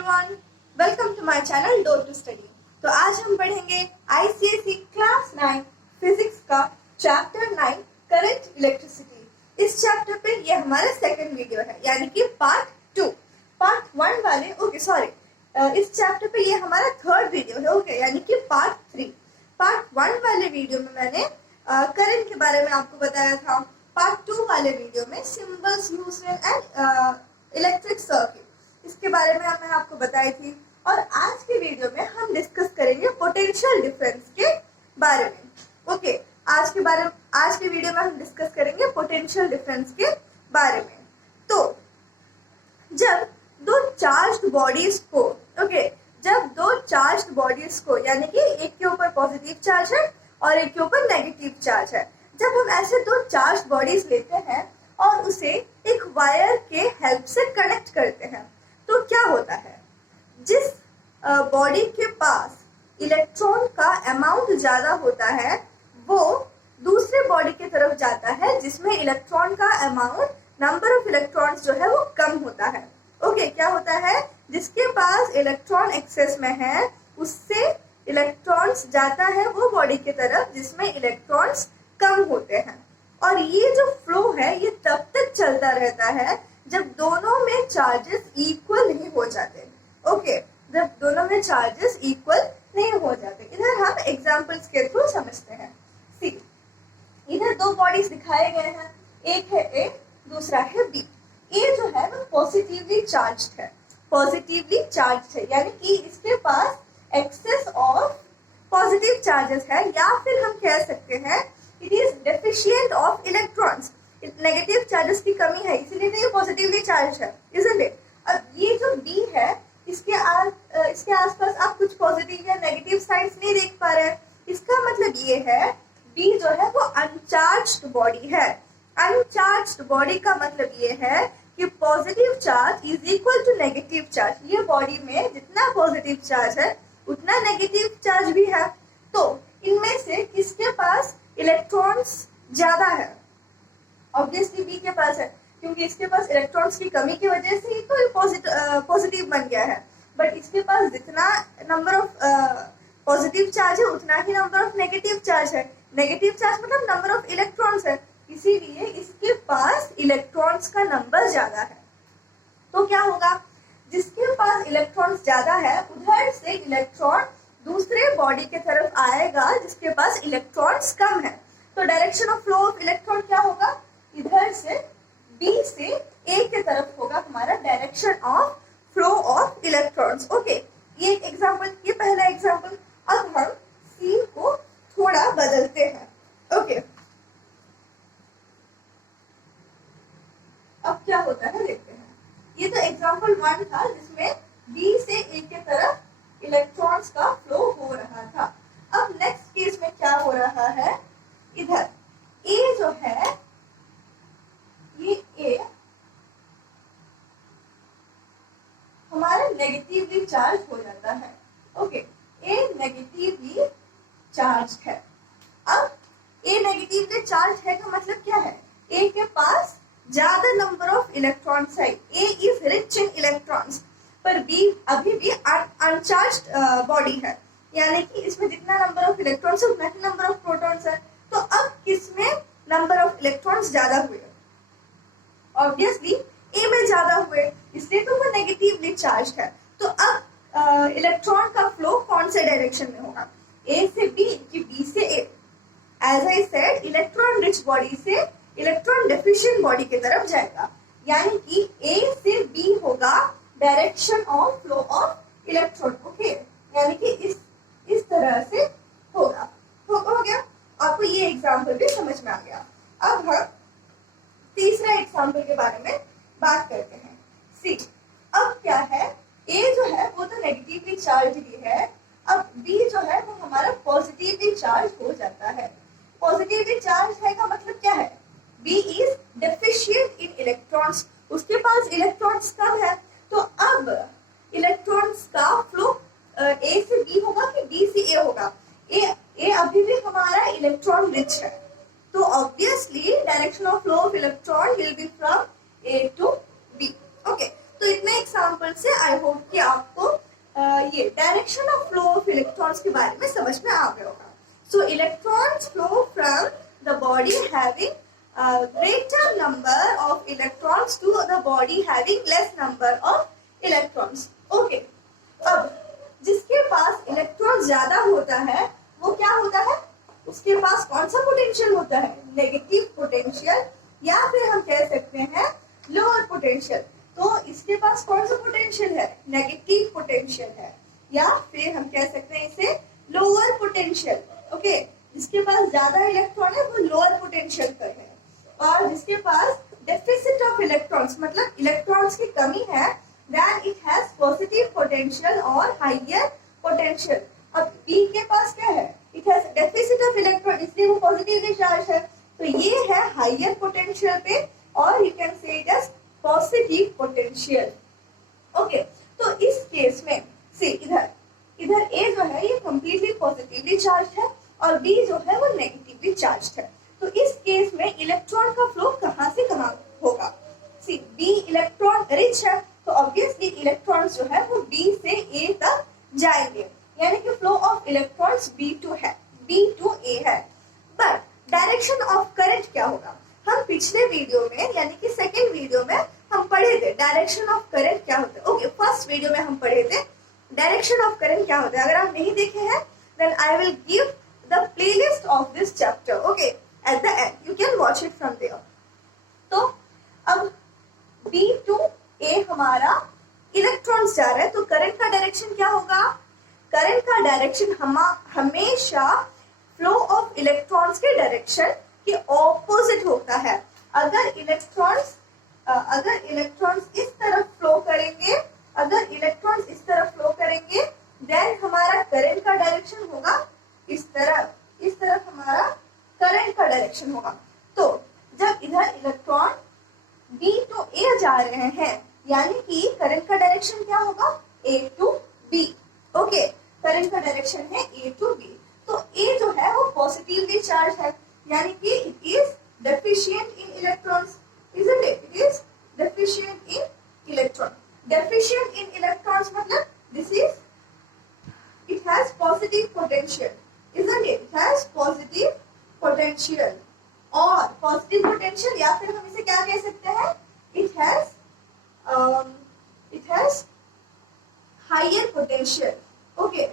Everyone, welcome to my channel door to study. तो आज हम पढ़ेंगे आईसीएसई क्लास 9 फिजिक्स का चैप्टर 9 करंट इलेक्ट्रिसिटी। इस चैप्टर पे ये हमारा सेकंड वीडियो है, यानी कि पार्ट 2। पार्ट 1 वाले इस चैप्टर पे ये हमारा थर्ड वीडियो है, ओके, यानी कि पार्ट 3। पार्ट 1 वाले वीडियो में मैंने करंट के बारे में आपको बताया था। पार्ट 2 वाले वीडियो में symbols used in an electric circuit, इसके बारे में मैंने आपको बताई थी। और आज के वीडियो में हम डिस्कस करेंगे पोटेंशियल डिफरेंस के बारे में। ओके, आज के वीडियो में हम डिस्कस करेंगे पोटेंशियल डिफरेंस के बारे में। तो जब दो चार्ज्ड बॉडीज को यानी कि एक के ऊपर पॉजिटिव चार्ज है और एक के ऊपर नेगेटिव चार्ज है, जब हम ऐसे दो चार्ज बॉडीज लेते हैं और उसे एक वायर के हेल्प से कनेक्ट करते हैं, तो क्या होता है, जिस बॉडी के पास इलेक्ट्रॉन का अमाउंट ज्यादा होता है वो दूसरे बॉडी की तरफ जाता है जिसमें इलेक्ट्रॉन का अमाउंट, नंबर ऑफ इलेक्ट्रॉन्स जो है वो कम होता है। ओके, क्या होता है, जिसके पास इलेक्ट्रॉन एक्सेस में है उससे इलेक्ट्रॉन्स जाता है वो बॉडी की तरफ जिसमें इलेक्ट्रॉन्स कम होते हैं। और ये जो फ्लो है ये तब तक चलता रहता है जब दोनों में चार्जेस इक्वल नहीं हो जाते। ओके, जब दोनों में चार्जेस इक्वल नहीं हो जाते। इधर हम एग्जांपल्स के थ्रू समझते हैं। सी, इधर दो बॉडीज दिखाए गए हैं, एक है ए, दूसरा है बी। ए जो है वो पॉजिटिवली चार्ज्ड है, यानी कि इसके पास एक्सेस ऑफ पॉजिटिव चार्जेस है, या फिर हम कह सकते हैं it is deficient of electrons. Negative charges की कमी है, इसीलिए ये पॉजिटिवली चार्ज है, इजंट इट। अब ये जो बी है इसके आसपास आप कुछ पॉजिटिव या नेगेटिव साइड्स नहीं देख पा रहे हैं। इसका मतलब ये है बी जो है वो अनचार्ज्ड बॉडी है। अनचार्ज्ड बॉडी का मतलब ये है कि positive charge is equal to negative charge. ये बॉडी में जितना पॉजिटिव चार्ज है उतना नेगेटिव चार्ज भी है। तो इनमें से किसके पास इलेक्ट्रॉन्स ज्यादा है? ऑब्वियसली बी के पास है, क्योंकि इसके पास इलेक्ट्रॉन्स की कमी की वजह से ही तो पॉजिटिव बन गया है। बट इसके पास जितना नंबर ऑफ पॉजिटिव चार्ज है उतना ही नंबर ऑफ नेगेटिव चार्ज है। नेगेटिव चार्ज मतलब नंबर ऑफ इलेक्ट्रॉन्स है, इसीलिए इसके पास इलेक्ट्रॉन्स का नंबर ज्यादा है। तो क्या होगा, जिसके पास इलेक्ट्रॉन्स ज्यादा है उधर से इलेक्ट्रॉन दूसरे बॉडी के तरफ आएगा जिसके पास इलेक्ट्रॉन्स कम है। तो direction of flow of electron क्या होगा, इधर से बी से ए के तरफ होगा हमारा direction of flow of electrons. Okay, ये एक एग्जांपल, ये पहला एग्जांपल। अब हम सीन को थोड़ा बदलते हैं। ओके, अब क्या होता है देखते हैं। ये तो एग्जांपल 1 था जिसमें बी से ए के तरफ इलेक्ट्रॉन्स का फ्लो हो रहा था। अब नेक्स्ट केस में क्या हो रहा है, इधर ए जो है ये ए हमारा नेगेटिवली चार्ज हो जाता है। ओके, ए नेगेटिवली चार्ज है। अब ए नेगेटिवली चार्ज है का मतलब क्या है, ए के पास ज्यादा नंबर ऑफ इलेक्ट्रॉन्स है, ए इज रिच इन इलेक्ट्रॉन्स। पर बी अभी भी अनचार्ज्ड बॉडी है, यानी कि इसमें जितना नंबर ऑफ इलेक्ट्रॉन्स है उतना ही नंबर ऑफ प्रोटॉन्स है। तो अब किसमें नंबर ऑफ इलेक्ट्रॉन्स ज्यादा हुए? ऑब्वियसली ए में ज्यादा हुए, इसलिए तो वो नेगेटिवली चार्ज है। तो अब इलेक्ट्रॉन का फ्लो कौन से डायरेक्शन में होगा, ए से बी कि बी से A? As I said, electron rich body से इलेक्ट्रॉन डेफिशिएंट बॉडी की तरफ जाएगा, यानी कि ए से बी होगा direction of flow of electron. Okay, यानी कि इस तरह से होगा। हो गया, आपको ये एग्जांपल भी समझ में आ गया। अब हम तीसरा एग्जांपल के बारे में बात करते हैं। सी, अब क्या है, ए जो है वो तो नेगेटिवली चार्ज भी है, अब बी जो है वो हमारा पॉजिटिवली चार्ज हो जाता है। पॉजिटिवली चार्ज है का मतलब क्या है, B is deficient in electrons, उसके पास इलेक्ट्रॉन्स कम है। तो अब इलेक्ट्रॉन्स का फ्लो ए से बी होगा कि बी से ए होगा? ए अभी भी हमारा इलेक्ट्रॉन रिच है, तो obviously direction of flow of electron will be from A to B. Okay, तो इतने एग्जांपल से आई होप कि आपको ये direction of flow of electrons के बारे में समझ में आ गया होगा. So electrons flow from the body having greater number of electrons to the body having less number of electrons. Okay. अब जिसके पास इलेक्ट्रॉन ज्यादा होता है वो क्या होता है, उसके पास कौन सा पोटेंशियल होता है, नेगेटिव पोटेंशियल, या फिर हम कह सकते हैं लोअर पोटेंशियल. तो इसके पास कौन सा पोटेंशियल है, नेगेटिव पोटेंशियल है, या फिर हम कह सकते हैं इसे लोअर पोटेंशियल. ओके, जिसके पास ज्यादा इलेक्ट्रॉन है वो लोअर पोटेंशियल पर है, और जिसके पास डेफिसिट ऑफ इलेक्ट्रॉन्स मतलब इलेक्ट्रॉन्स की कमी है, then it has positive potential और higher potential. अब B के पास क्या है, it has deficit of electron, इसलिए वो पॉजिटिवली चार्ज है, तो ये है हाइयर पोटेंशियल पे, और you can say it as positive potential. Okay, तो इस केस में see इधर A जो है ये कंप्लीटली पॉजिटिवली चार्ज है और B जो है वो नेगेटिवली चार्ज है. तो इस केस में इलेक्ट्रॉन का फ्लो कहाँ से कहाँ होगा. सी B इलेक्ट्रॉन रिच है, तो ऑब्वियसली इलेक्ट्रॉन्स जो है वो B से A तक जाएंगे, यानी कि flow of electrons B to है, B to A है. बट डायरेक्शन ऑफ करंट क्या होगा, हम पिछले वीडियो में यानी कि सेकेंड वीडियो में हम पढ़े थे डायरेक्शन ऑफ करंट क्या होता है. ओके, फर्स्ट वीडियो में हम पढ़े थे डायरेक्शन ऑफ करंट क्या होता है. अगर आप नहीं देखे हैं then I will give the playlist of this chapter. Okay, at the end you can watch it from there. तो अब B to A हमारा इलेक्ट्रॉन्स जा रहा है, तो करंट का डायरेक्शन क्या होगा, करंट का डायरेक्शन हमेशा फ्लो ऑफ इलेक्ट्रॉन्स के डायरेक्शन के ऑपोजिट होता है. अगर इलेक्ट्रॉन्स इस तरफ फ्लो करेंगे, देन हमारा करंट का डायरेक्शन होगा इस तरफ हमारा करंट का डायरेक्शन होगा. तो जब इधर इलेक्ट्रॉन B to A जा रहे हैं, यानी कि करंट का डायरेक्शन क्या होगा, A to B. Okay, current का डायरेक्शन है A to B. तो A जो है वो पॉजिटिवली चार्ज है, यानी कि it is deficient in electrons, isn't it? It is deficient in electron. Deficient in electrons मतलब this is it has positive potential, isn't it? It has positive potential, और positive potential या फिर हम इसे क्या कह सकते हैं, it has higher potential. Okay,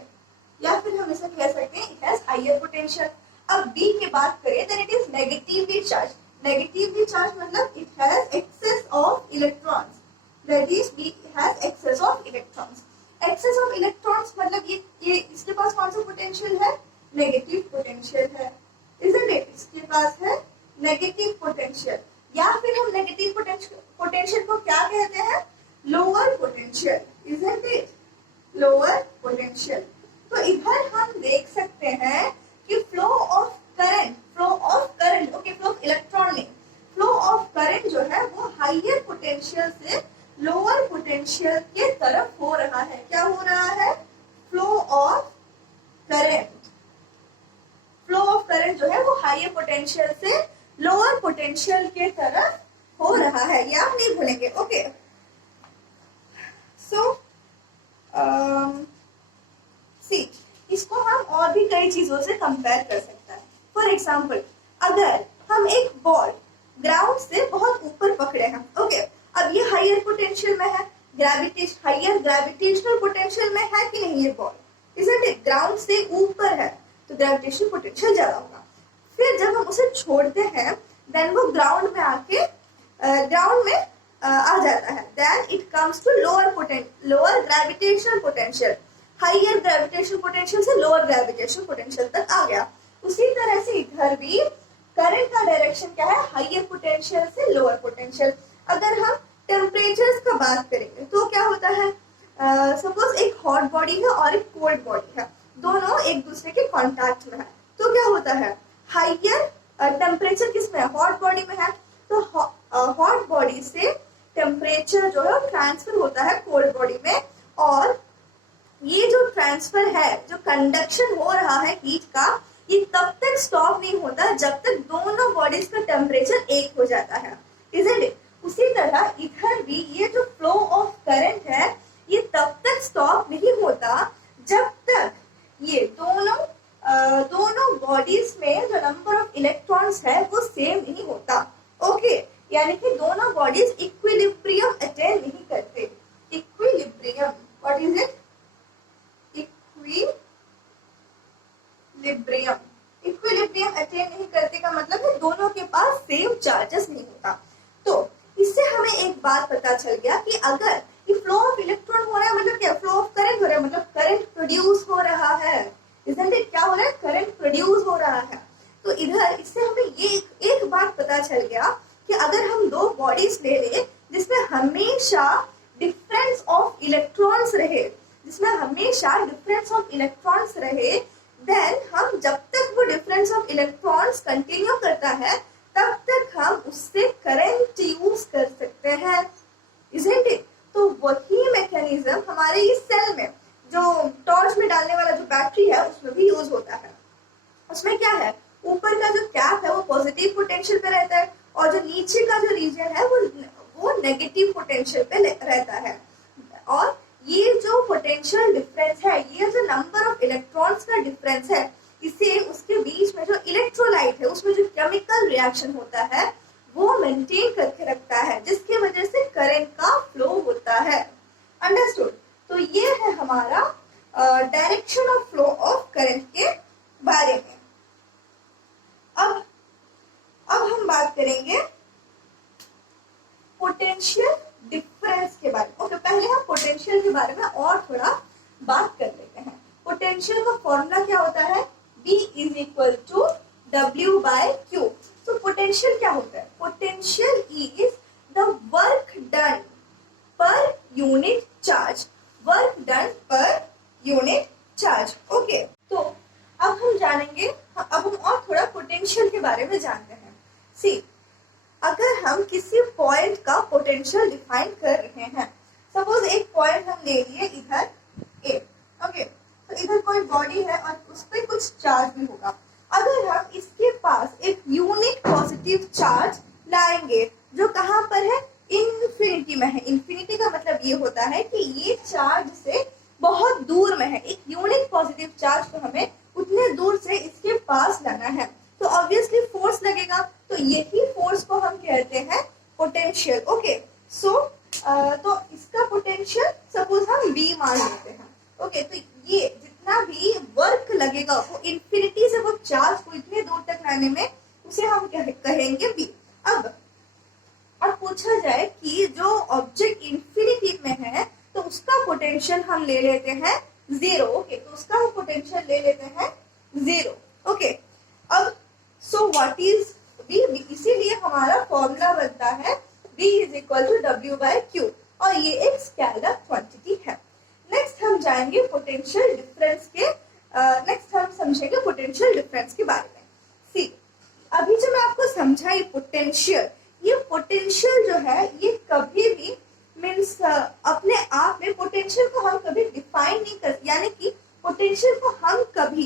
या फिर हम इसे कह सकते हैं इट हैज हायर पोटेंशियल. अब B की बात करें then it is negatively charged. Negatively charge मतलब it has excess of electrons, that is B has excess of electrons. Excess of electrons मतलब ये इसके पास कौन सा पोटेंशियल है, नेगेटिव पोटेंशियल है, isn't it? इसके पास है नेगेटिव पोटेंशियल, या फिर हम नेगेटिव पोटेंशियल को क्या कहते हैं, lower potential, isn't it? Lower potential. तो इधर हम देख सकते हैं कि flow of current okay, flow of electron नहीं, फ्लो ऑफ करंट जो है वो हाइयर पोटेंशियल से लोअर पोटेंशियल के तरफ हो रहा है. क्या हो रहा है, फ्लो ऑफ करंट जो है वो हाइयर पोटेंशियल से लोअर पोटेंशियल के तरफ हो रहा है, ये आप नहीं भूलेंगे. ओके, सो सी इसको हम और भी कई चीजों से कंपेयर कर सकते हैं. फॉर एग्जाम्पल, अगर हम एक बॉल ग्राउंड से बहुत ऊपर पकड़े हैं, ओके, अब ये हाइयर पोटेंशियल में है, हाइयर ग्रेविटेशनल पोटेंशियल में है कि नहीं ये बॉल, इसलिए ग्राउंड से ऊपर है तो ग्रेविटेशनल पोटेंशियल ज्यादा होगा. फिर जब हम उसे छोड़ते हैं देन वो ग्राउंड में आ जाता है, then it comes to lower gravitational potential. Higher gravitational potential से लोअर ग्रेविटेशनल पोटेंशियल तक आ गया. उसी तरह से इधर भी करंट का डायरेक्शन क्या है, हाइयर पोटेंशियल से लोअर पोटेंशियल. अगर हम टेम्परेचर्स का बात करेंगे तो क्या होता है, सपोज एक हॉट बॉडी है और एक कोल्ड बॉडी है, दोनों एक दूसरे के कांटेक्ट में है, तो क्या होता है, हाइयर टेम्परेचर किसमें है, हॉट बॉडी में है, तो हॉट बॉडी से टेम्परेचर जो है ट्रांसफर होता है कोल्ड बॉडी में. और ये जो ट्रांसफर है, जो कंडक्शन हो रहा है हीट का, ये तब तक स्टॉप नहीं होता जब तक दोनों बॉडीज का टेम्परेचर एक हो जाता है, isn't it? उसी तरह इधर भी ये जो फ्लो ऑफ करंट है ये तब तक स्टॉप नहीं होता होता जब तक ये दोनों बॉडीज में जो नंबर ऑफ इलेक्ट्रॉन्स है वो सेम नहीं होता। ओके, यानी कि दोनों बॉडीज इक्विलिब्रियम अटेन नहीं करते। Equilibrium, what is it? Equilibrium, equilibrium attain नहीं करते का मतलब है दोनों के पास सेम चार्जेस नहीं होता। तो इससे हमें एक बात पता चल गया कि अगर फ्लो ऑफ इलेक्ट्रॉन हो रहा है मतलब क्या? फ्लो ऑफ करंट हो रहा है, मतलब करंट प्रोड्यूस हो रहा है। Isn't it? क्या हो रहा है? करंट प्रोड्यूस हो रहा है। तो इधर इससे हमें ये एक बात पता चल गया कि अगर हम दो बॉडीज ले ले जिसमें हमेशा डिफरेंस ऑफ इलेक्ट्रॉन्स रहे, देन हम जब तक वो डिफरेंस ऑफ इलेक्ट्रॉन्स कंटिन्यू करता है तब तक हम उससे करंट यूज कर सकते हैं। Isn't it? तो वही मैकेनिज्म हमारे इस सेल में जो टॉर्च में डालने वाला जो बैटरी है उसमें भी यूज होता है। उसमें क्या है, ऊपर का जो कैप है वो पॉजिटिव पोटेंशियल पे रहता है और जो नीचे का जो रीजन है वो नेगेटिव पोटेंशियल पे रहता है। और ये जो पोटेंशियल डिफरेंस है, ये जो नंबर ऑफ इलेक्ट्रॉन्स का डिफरेंस है, इसे उसके बीच में जो इलेक्ट्रोलाइट है उसमें जो केमिकल रिएक्शन होता है वो मेंटेन करके रखता है, जिसकी वजह से करंट का फ्लो होता है। अंडरस्टूड? तो ये है हमारा direction of flow of current के बारे में। अब हम बात करेंगे पोटेंशियल डिफरेंस के बारे में। ओके, पहले हम पोटेंशियल के बारे में और थोड़ा बात कर लेते हैं। पोटेंशियल का फॉर्मूला क्या होता है? B is equal to W by Q। तो पोटेंशियल क्या होता है? Potential is the work done per unit charge, work done per unit charge. Okay, तो अब हम जानेंगे, अब हम और थोड़ा पोटेंशियल के बारे में जानते हैं। सी, अगर हम किसी पॉइंट का पोटेंशियल डिफाइन कर रहे हैं, सपोज एक पॉइंट हम ले लिए इधर ए। ओके, तो इधर कोई बॉडी है और उस पर कुछ चार्ज भी होगा। अगर हम इसके पास एक यूनिट पॉजिटिव चार्ज लाएंगे जो कहाँ पर है? इन्फिनिटी में है। इन्फिनिटी का मतलब ये होता है कि ये चार्ज से बहुत दूर में है। एक यूनिट पॉजिटिव चार्ज को हमें उतने दूर से इसके पास लाना है, तो ऑब्वियसली फोर्स लगेगा। तो यही फोर्स को हम कहते हैं पोटेंशियल। ओके, सो तो इसका पोटेंशियल सपोज हम V मान लेते हैं। ओके, तो ये जितना भी वर्क लगेगा वो इन्फिनिटी से वो चार्ज को इतने दूर तक लाने में, उसे हम कहेंगे V। अब पूछा जाए कि जो ऑब्जेक्ट इन्फिनिटी में है तो उसका पोटेंशियल हम ले लेते हैं 0। ओके, तो उसका हम पोटेंशियल ले लेते हैं 0। ओके, अब सो व्हाट इज V? इसीलिए हमारा फॉर्मूला बनता है V is equal to W by Q, और ये एक स्केलर क्वांटिटी है। नेक्स्ट हम जाएंगे पोटेंशियल डिफरेंस के, नेक्स्ट हम समझेंगे पोटेंशियल डिफरेंस के बारे में। सी, अभी जो मैं आपको समझाई पोटेंशियल, ये पोटेंशियल जो है ये कभी भी मीन्स अपने आप में पोटेंशियल को हम कभी डिफाइन नहीं कर, यानी कि पोटेंशियल को हम कभी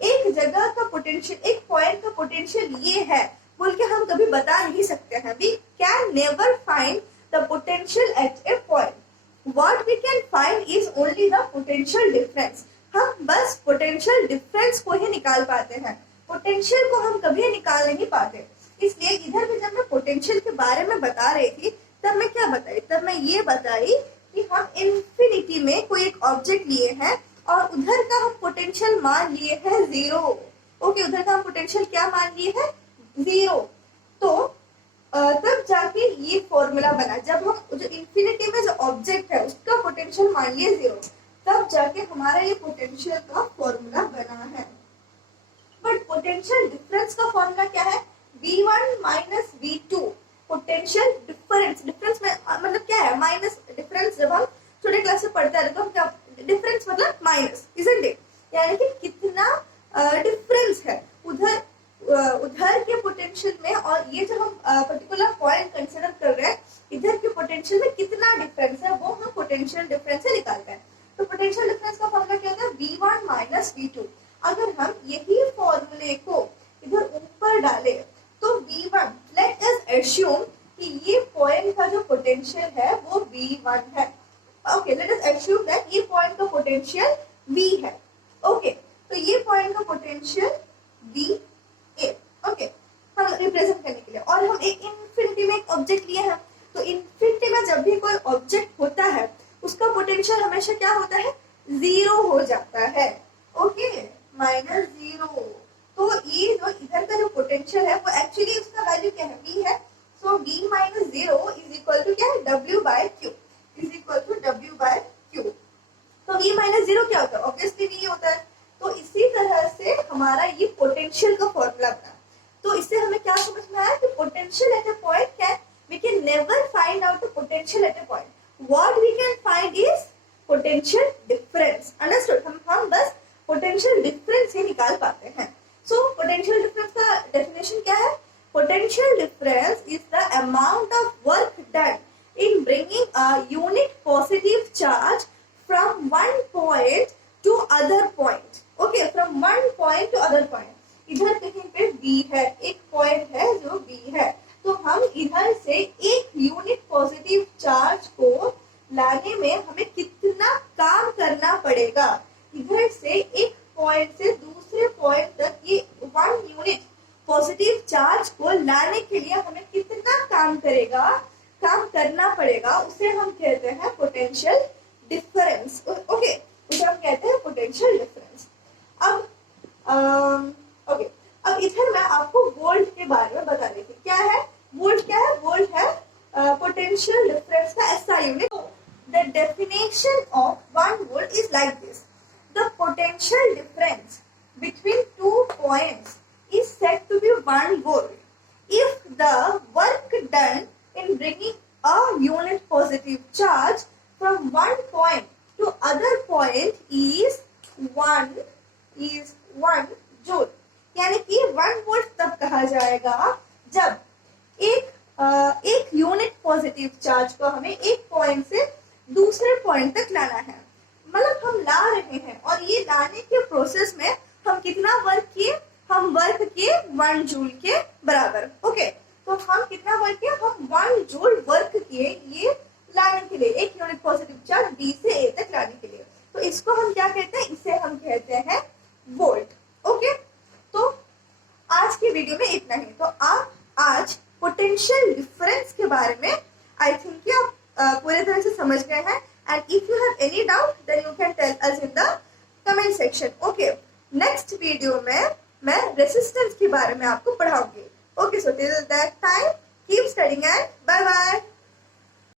एक जगह का पोटेंशियल, एक पॉइंट का पोटेंशियल ये है बोल के हम कभी बता नहीं सकते हैं। We can never find the potential at a point. What we can find is only the potential difference. हम बस पोटेंशियल डिफरेंस को ही निकाल पाते हैं, पोटेंशियल को हम कभी निकाल नहीं पाते। इसलिए इधर भी जब मैं पोटेंशियल के बारे में बता रही थी तब मैं क्या बताई? तब मैं ये बताई कि हम इन्फिनिटी में कोई एक ऑब्जेक्ट लिए हैं और उधर का हम पोटेंशियल मान लिए हैं 0। ओके, उधर का हम पोटेंशियल क्या मान लिए हैं? 0। तो तब जाके ये फॉर्मूला बना। जब हम जो इन्फिनिटी में जो ऑब्जेक्ट है उसका पोटेंशियल मान लिए 0, तब जाके हमारा ये पोटेंशियल का फॉर्मूला बना है। बट पोटेंशियल डिफरेंस का फॉर्मूला क्या है? V1 minus V2। Potential difference, difference में मतलब क्या है? माइनस। डिफरेंस जब हम छोटे क्लास में पढ़ते हैं तो हम क्या, डिफरेंस मतलब माइनस, इजंट इट? यानी कि कितना डिफरेंस है उधर के पोटेंशियल में और ये जो हम पर्टिकुलर पॉइंट कंसीडर कर रहे हैं इधर के पोटेंशियल में कितना डिफरेंस है, वो हम पोटेंशियल डिफरेंस से निकालते हैं। तो पोटेंशियल डिफरेंस का फॉर्मूला क्या होता है? V1 minus V2। अगर हम यही फॉर्मूले को इधर ऊपर डाले तो V1, लेट अस एज्यूम कि ये पॉइंट का जो पोटेंशियल है वो V1 है। Okay, let us assume that ये पॉइंट का पोटेंशियल V है। ओके, तो ये पॉइंट का पोटेंशियल V है। ओके, हम रिप्रेजेंट करने के लिए, और हम एक इन्फिनिटी में एक ऑब्जेक्ट लिए हैं, तो इन्फिनिटी में जब भी कोई ऑब्जेक्ट होता है उसका पोटेंशियल हमेशा क्या होता है, 0 हो जाता है। ओके, -0। तो ये जो इधर का जो पोटेंशियल है वो एक्चुअली उसका वैल्यू क्या है, V है। सो V - 0 इज इक्वल टू क्या है, W/Q is equal to W/Q। तो V - 0 क्या होता है, ऑब्वियसली V होता है। तो इसी तरह से हमारा ये पोटेंशियल का फॉर्मूला बना। तो इससे हमें क्या समझ में आया कि potential at a point can, we can never find out the potential at a point. What we can find is potential difference. Understood? हम बस potential difference ही निकाल पाते हैं। So potential difference का definition क्या है? Potential difference is the amount of work done in bringing a unit positive charge from one point to other point. Okay, from one point to other point. इधर कहीं पे B है, एक point है जो B है, तो हम इधर से एक यूनिट पॉजिटिव चार्ज को लाने में हमें कितना काम करना पड़ेगा। इधर से एक पॉइंट से दूसरे पॉइंट तक ये 1 यूनिट पॉजिटिव चार्ज को लाने के लिए हमें कितना काम करना पड़ेगा, उसे हम कहते हैं पोटेंशियल डिफरेंस। ओके, उसे हम कहते हैं पोटेंशियल डिफरेंस। अब इधर मैं आपको वोल्ट के बारे में बता रही थी। क्या है वोल्ट? क्या है वोल्ट? है पोटेंशियल डिफरेंस का SI unit. The definition of 1 volt is like this: the potential difference between 2 points is said to be 1 volt if the work done in bringing a unit positive charge from 1 point to other point is 1 joule. यानी कि 1 volt तब कहा जाएगा जब एक unit positive charge को हमें एक पॉइंट से दूसरे पॉइंट तक लाना है। मतलब हम ला रहे हैं और ये लाने के प्रोसेस में हम कितना वर्क किए, हम वर्क किए 1 जूल के बराबर। ओके, तो हम कितना वर्क किया, हम 1 जूल वर्क किए ये लाने के लिए, एक यूनिट पॉजिटिव चार्ज B से A तक लाने के लिए। तो इसको हम क्या कहते हैं, इसे हम कहते हैं वोल्ट। ओके, तो आज की वीडियो में इतना ही। तो आप आज पोटेंशियल डिफरेंस के बारे में आई थिंक कि आप पूरे तरह से समझ गए हैं। And if you have any doubt then you can tell us in the comment section. Okay, next video में मैं रेसिस्टेंस के बारे में आपको पढ़ाऊंगी। Okay, so till that time keep studying and bye bye.